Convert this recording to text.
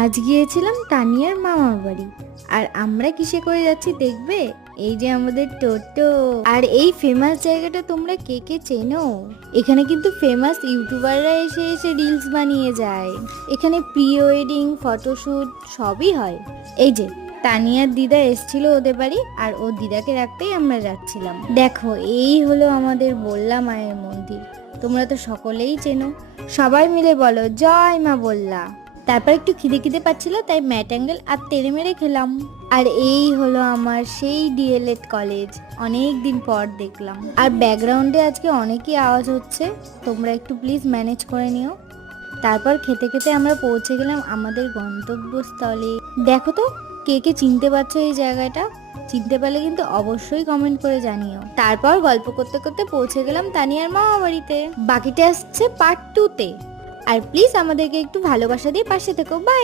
আজ গিয়েছিলাম তানিয়ার মামার বাড়ি। আর আমরা কিসে করে যাচ্ছি দেখবে? এই যে আমাদের টোটো। আর এই ফেমাস জায়গাটা তোমরা কে কে চেনো? এখানে কিন্তু ফেমাস ইউটিউবাররা এসে এসে রিলস বানিয়ে যায়। এখানে প্রি ওয়েডিং ফটোশুট সবই হয়। এই যে তানিয়ার দিদা এসছিল ওদের বাড়ি, আর ও দিদাকে রাখতেই আমরা যাচ্ছিলাম। দেখো, এই হলো আমাদের বল্লা মায়ের মন্দির। তোমরা তো সকলেই চেনো। সবাই মিলে বলো জয় মা বল্লা। তারপর একটু খিদে খিদে পাচ্ছিল, তাই ম্যাটাঙ্গেল আর তেড়ে মেরে খেলাম। আর এই হলো আমার সেই ডিএলএড কলেজ, অনেক দিন পর দেখলাম। আর ব্যাকগ্রাউন্ডে আজকে অনেকই আওয়াজ হচ্ছে, তোমরা একটু প্লিজ ম্যানেজ করে নিও। তারপর খেতে খেতে আমরা পৌঁছে গেলাম আমাদের গন্তব্যস্থলে। দেখো তো কে কে চিনতে পারছো এই জায়গাটা? চিনতে পারলে কিন্তু অবশ্যই কমেন্ট করে জানিও। তারপর গল্প করতে করতে পৌঁছে গেলাম তানিয়ার মামা বাড়িতে। বাকিটা আসছে পার্ট 2 তে। আর প্লিজ আমাদেরকে একটু ভালোবাসা দিয়ে পাশে থেকো। বাই।